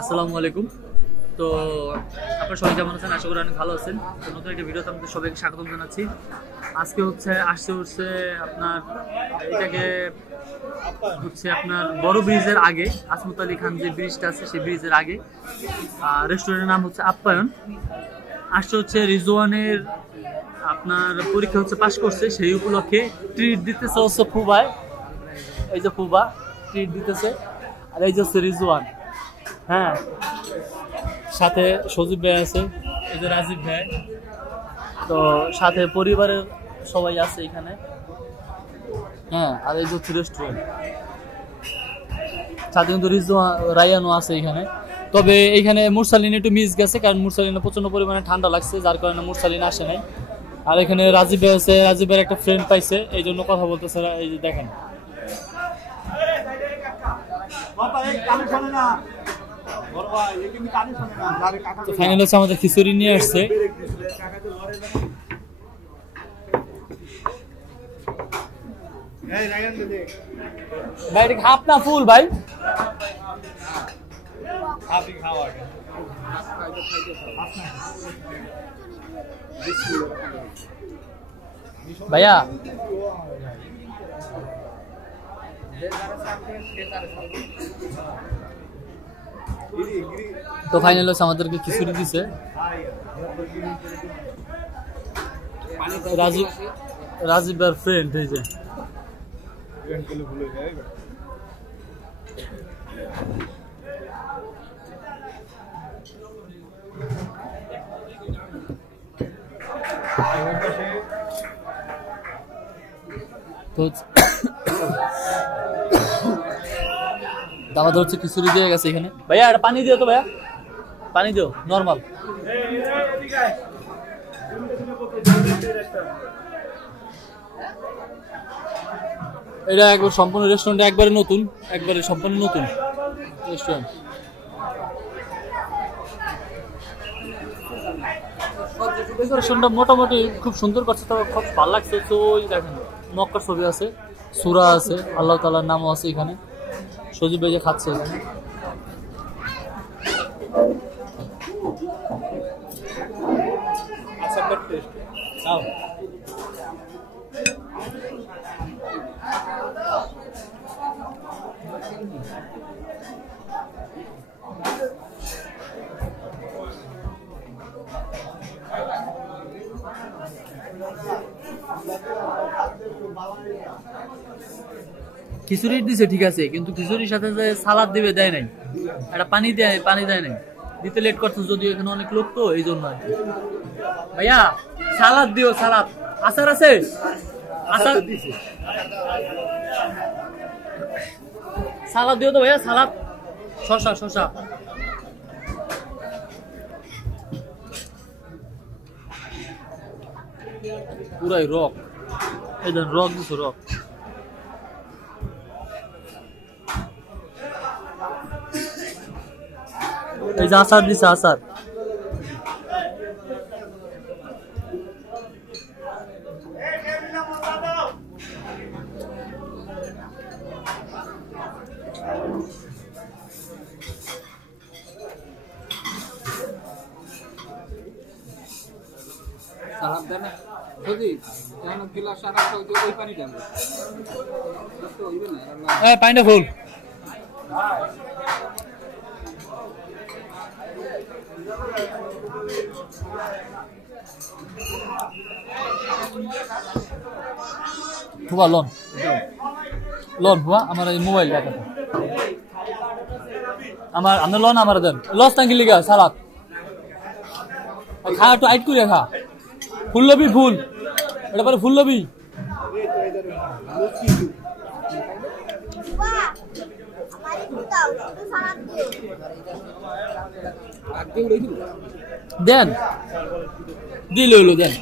আসসালামু আলাইকুম। তো আপনারা সবাই কেমন আছেন? আশা করি অনেক ভালো আছেন। তো নতুন একটা ভিডিওতে আমাদের সবাইকে স্বাগতম জানাচ্ছি। আজকে আসছে আপনার এটাকে আপনার বড় ব্রিজের আগে, আসমত আলী খান যে ব্রিজটা আছে সেই ব্রিজের আগে রেস্টুরেন্টের নাম হচ্ছে আপ্যায়ন। আসছে রিজওয়ানের আপনার পরীক্ষা পাস করছে, সেই উপলক্ষে ট্রিট দিতেছে হচ্ছে ফুবায়। এই যে ফুবা ট্রিট দিতেছে, আর এই যে হচ্ছে রিজওয়ান। হ্যাঁ, সাথে সজীব ভাই আছে, এই যে রাজীব ভাই, তো সাথে পরিবারের সবাই আছে এখানে। হ্যাঁ, আর এই যে হচ্ছে রেস্টুরেন্ট, সাথে কিন্তু রায়ানও আছে এখানে। তবে এইখানে মুরসালিন একটু মিস গেছে, কারণ মুরসালিনে প্রচন্ড পরিমাণে ঠান্ডা লাগছে, যার কারণে মুরসালিন আসে নাই। আর এখানে রাজীব ভাই আছে, রাজীব ভাইয়ের একটা ফ্রেন্ড পাইছে, এই জন্য কথা বলতেছে। এই যে দেখেন, ফাইনাল হচ্ছে আমাদের খিচুড়ি নিয়ে আসছে। ভাই এটা হাফ না ফুল ভাই? ভাইয়া তো ফাইনাল হচ্ছে আমাদেরকে খিচুড়ি দিছে রাজীব ভাইয়ের ফ্রেন্ড। এই যে তো দাওয়া হচ্ছে খিচুড়ি দিয়ে গেছে এখানে। ভাইয়া এটা পানি দিও তো, ভাইয়া পানি দিও নর্মাল। এটা একবার সম্পূর্ণ রেস্টুরেন্ট, একবারে নতুন, একবারে সম্পূর্ণ নতুন রেস্টুরেন্ট। রেস্টুরেন্টটা মোটামুটি খুব সুন্দর করছে, তবে খুব ভালো লাগছে। তো ওই দেখেন মক্কার ছবি আছে, সূরা আছে, আল্লাহ তাআলার নামও আছে এখানে। সজীব ভাই যে খাচ্ছে এখানে। খিচুড়ি দিছে ঠিক আছে, কিন্তু খিচুড়ির সাথে যে সালাদ দিবে দেয় নাই, একটা পানি দেয় নাই, দিতে লেট করছে, যদিও এখানে অনেক লোক তো এই জন্য আর কি। ভাইয়া সালাদ দিও, সালাদ। আচার আছে? আচার সালাদ দিও তো ভাইয়া, সালাদ। শসা পুরাই রক। এই দেন রক দিছো, রক। এই যে আচার দিছে, আচার। সালাদ দেন যদি কেন গিলাস আর একটা ওই পানি দেন তো হইবে না। এই পানিটা ফুল। ফুয়া লন ফুয়া, আমার এই মোবাইল দেখাতে আমার আপনি লন, আমার দেন লস টাঙ্কি লিগা সালাদ খা, একটু আইট করে খা। ফুললবি ফুল, এটা পরে ফুললবি। দেন দিল হইলো, দেন।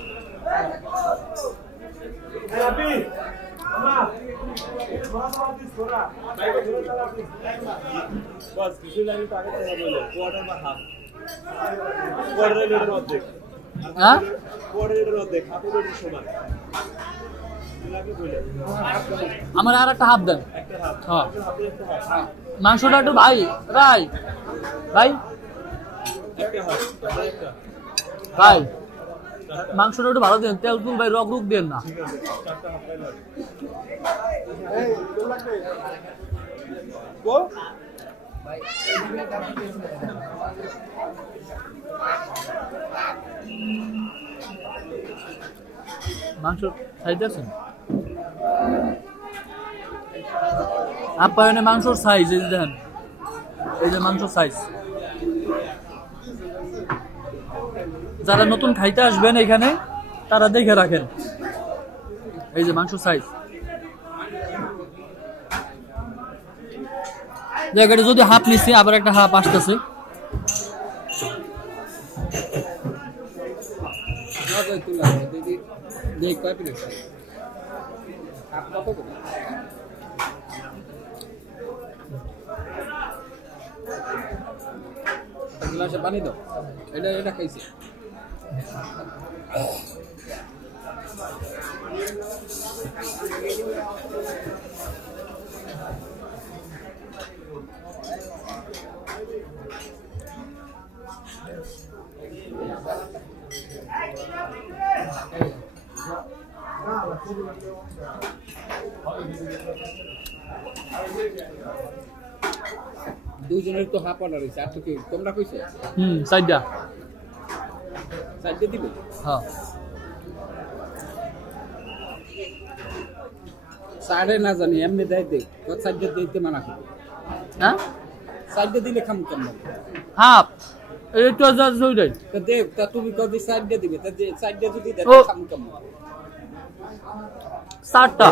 হ্যাঁ আমার আর একটা হাফ দেন। হ্যাঁ মাংসটা একটু ভাই ভাই ভাই ভাই মাংসটা একটু ভালো দেন, তেল তুল ভাই রক রুক দেন না। মাংস সাইজ আছেন আপ্যায়নে মাংসর সাইজ এই দেখেন, এই যে মাংসর সাইজ। যারা নতুন খাইতে আসবেন এখানে তারা দেখে রাখেন, এই যে মাংসর সাইজ। জায়গাটা যদি হাফ নিচ্ছে আবার একটা হাফ আসতেছে। গ্লাসে পানি দাও, এটা খাইছে। দুজনের তো হাফ অর্ডার হয়েছে, আর তো কি তোমরা কইছো? সাইডটা দিবে। হ্যাঁ সাইডে না জানি এমনি দেয় দেখ, কত সাইডে দিতে মানা করবে। হ্যাঁ সাইডে দিলে খাম কেমন? হাফ এই তো যা জইরাই তো দেখ, তা তুমি কত সাইডে দিবে, তা যে সাইডে যদি দেয় খাম কেমন? 60টা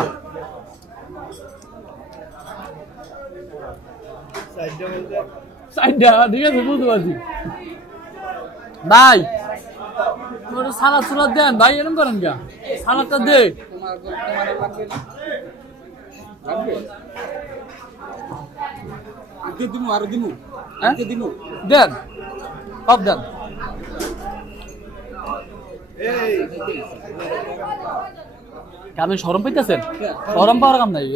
সাইডটা ঠিক আছে, বুঝতে পারছি ভাই। সালাদ সুলাদ দেন ভাই, এরকম করেন কে? সালাদটা দে। তোমার লাগবে না? লাগবে? আজকে দিমু, আরো দিমু, আজকে দিমু। দেন সব দেন। আপনি শরম পাইতেছেন? শরম পাওয়ার কাম নাই।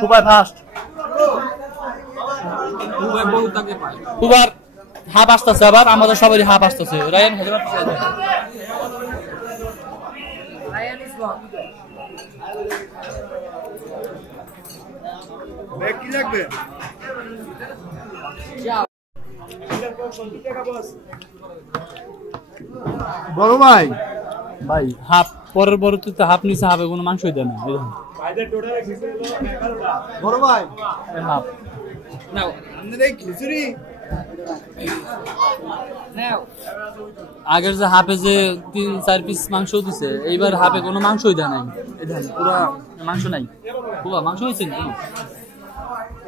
খুবই ফাস্ট, খুবই হাফ আসতেছে, আবার আমাদের সবারই হাফ আসতেছে। রায়ান কি লাগবে? বড় ভাই ভাই হাফ পরের পরবর্তীতে হাফ নিচে হাফে কোনো মাংসই দেয় না। বড় ভাই হাফ নাও, আপনাদের এই খিচুড়ি নাও। আগের যে হাফে যে 3-4 পিস মাংস দিছে, এইবার হাফে কোনো মাংসই দেয় নাই। এই দেখেন পুরো মাংস নাই, পুরো মাংস হয়েছে না।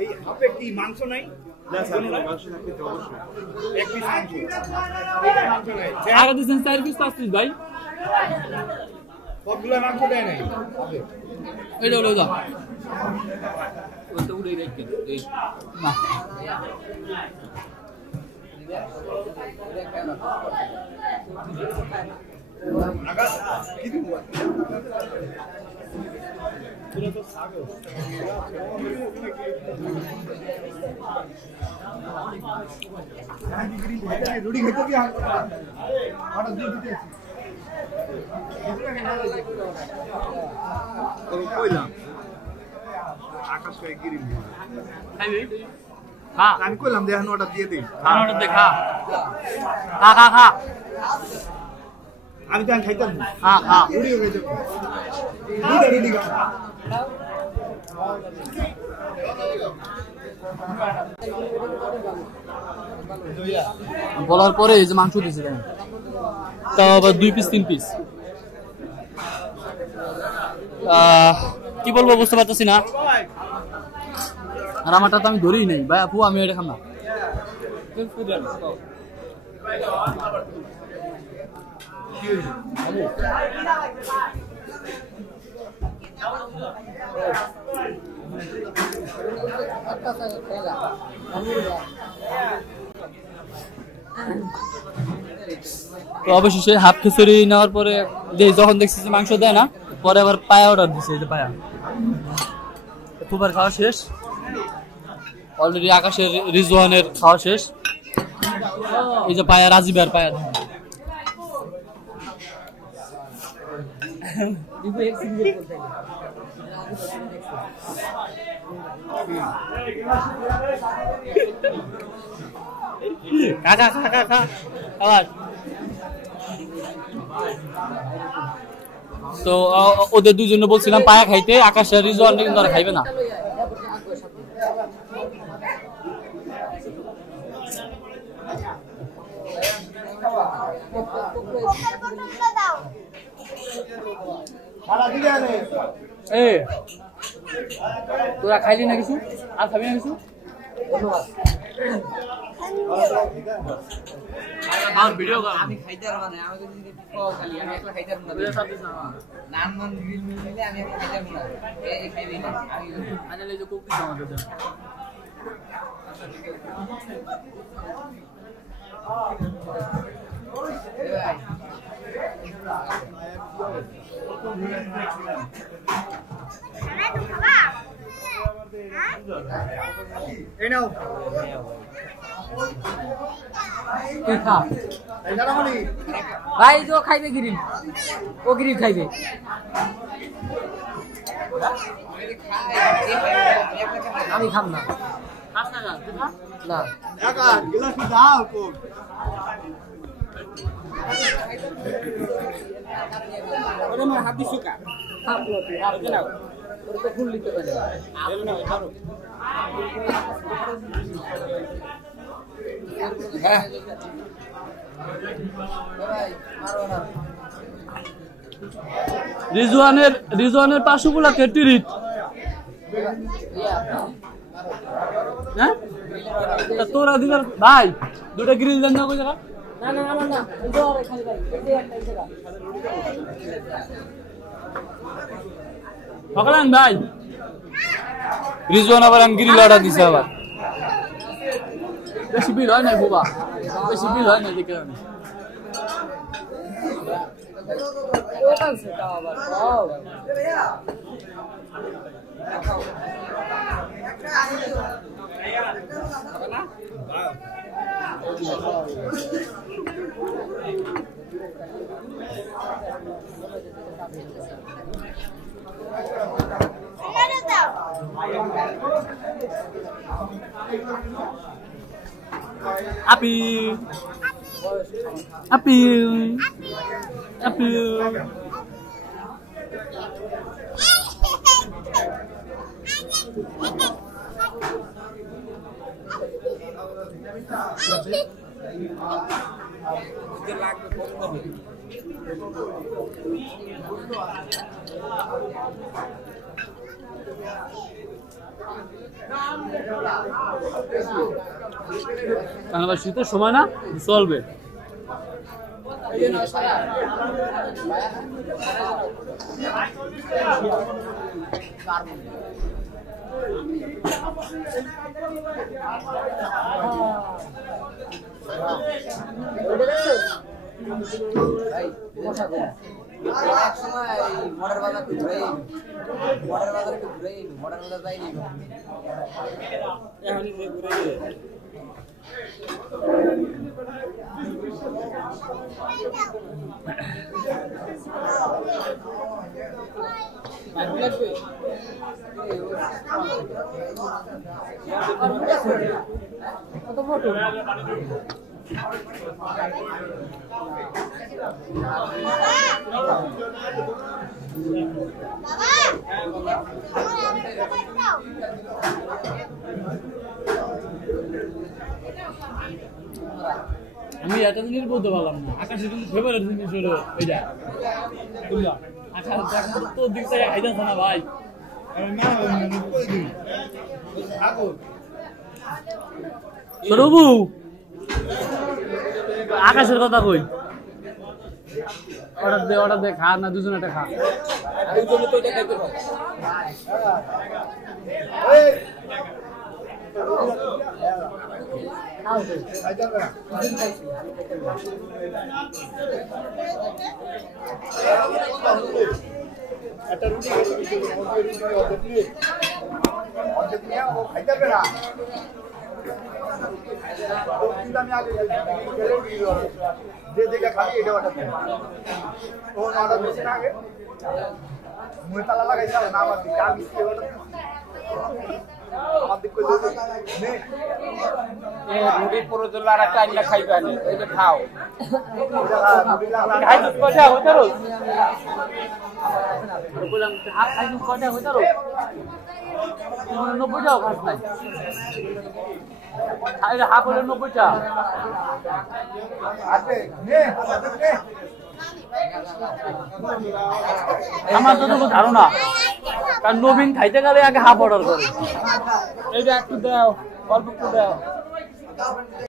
এই হাফে কি মাংস নাই? এক পিস মাংস। আগে দিচ্ছেন 4 পিস 5 পিস ভাই, সবগুলো মাংস দেয় নাই। এটা হলো যা ওইটা উড়ে রাখবেন না। আকাশ কি দিব? রুটি খেতে কি অর্ডার দিয়ে দিতে কইলাম আকাশ কই গিরি খাইবি? হ্যাঁ আমি কইলাম দেখেন অর্ডার দিয়ে দিই। খানাটা দে, খা খা খা খা। আমি তো খাইতাম না। হ্যাঁ হ্যাঁ রুটি খাইতাম। রুটি খা। বলার পরে এই যে মাংস দিয়েছে দেখেন, তাও আবার 2 পিস 3 পিস। কি বলবো বুঝতে পারতেছি না। আর আমারটা তো আমি ধরেই নেই ভাই, আপু আমি এটা খাম না। তো তো অবশেষে হাফ খিচুড়ি নেওয়ার পরে যখন দেখছি যে মাংস দেয় না, পরে আবার পায়া অর্ডার দিচ্ছে। এই যে পায়া খুবার খাওয়া শেষ অলরেডি, আকাশের রিজওয়ানের খাওয়া শেষ। এই যে পায়া রাজীবের পায়া কাকা কাকা খা আবার। তো ওদের দুজনে বলছিলাম পায়া খাইতে, আকাশ আর রিজওয়ান কিন্তু আর খাইবে না। তোরা খাইলি না কিছু? আর খাবি না কিছু? আমি খাইতে পারবো না, আমাকে যদি খালি আমি একলা খাইতে পারবো না। নান মান গ্রিল মিলে আমি খাইতে পারবো না, এই খাইবি না আমি আনালে যে কোক দিছ আমাদের জন্য। এই নাও তুই খা এই দাঁড়ামণি ভাই, তো খাইবে গ্রিল, ও গ্রিল খাইবে। আমি খাম না। না একা গ্লাস দাও কোক ওরে আমার হাত দিছো কা খাবো তুই আর নাও, ওর তো ফুল দিতে পারে না। হ্যাঁ ভাই মারো না। রিজওয়ানের পাশুগুলা কেটিরিট, হ্যাঁ তোরা দিবার ভাই দুটো গ্রিল দেন না কই জায়গা? না না না না, জোরে খালি ভাই, এই একটা জায়গা পকড়ান ভাই। রিজওয়ান আবার গ্রিল অর্ডার দিছে আবার। বেশি বিল হয় না বাবা, বেশি বিল হয় না দেখে আমি। ওখান সেটা আবার খাও Api, api, api. আবার শীতের সময় না চলবে। এক সময় মডার বাজার একটু ঘুরে মডার বাজার একটু ঘুরে মডার বাজার যাইনি এখনই ঘুরে কত ফটো আমি এত জিনিস বলতে পারলাম না। আকাশের কিন্তু ফেভারিট জিনিস হলো এটা বুঝলা। আকাশ এখন তোর দিক থেকে আইতাছে না ভাই। সরবু আকাশের কথা কই, অর্ডার দে খা না, দুজন একটা খা। দুজনে তো এটা খাইতে পারে। একটা রুটি অর্ধেক নিয়ে ও খাইতে পারবে না কিন্তু আমি আগে যে যেটা খাবি এটা অর্ডার দেবো ও অর্ডার দিচ্ছে না আগে মুখে তালা লাগাইছে না আমার দিকে আমি আমার দিক করে রুটি পুরো তোলা আর একটা আইনা খাইবে না এই যে খাও রুটি খাই তো কথা হইতো রোজ বললাম খাই কটা হইতো রো 90 টাকা খাস নাই আরে হাফ হলো 90 টাকা আছে নে নে আমার তো কোনো ধারণা কারণ নবীন খাইতে গেলে আগে হাফ অর্ডার করে এইটা একটু দাও অল্প একটু দাও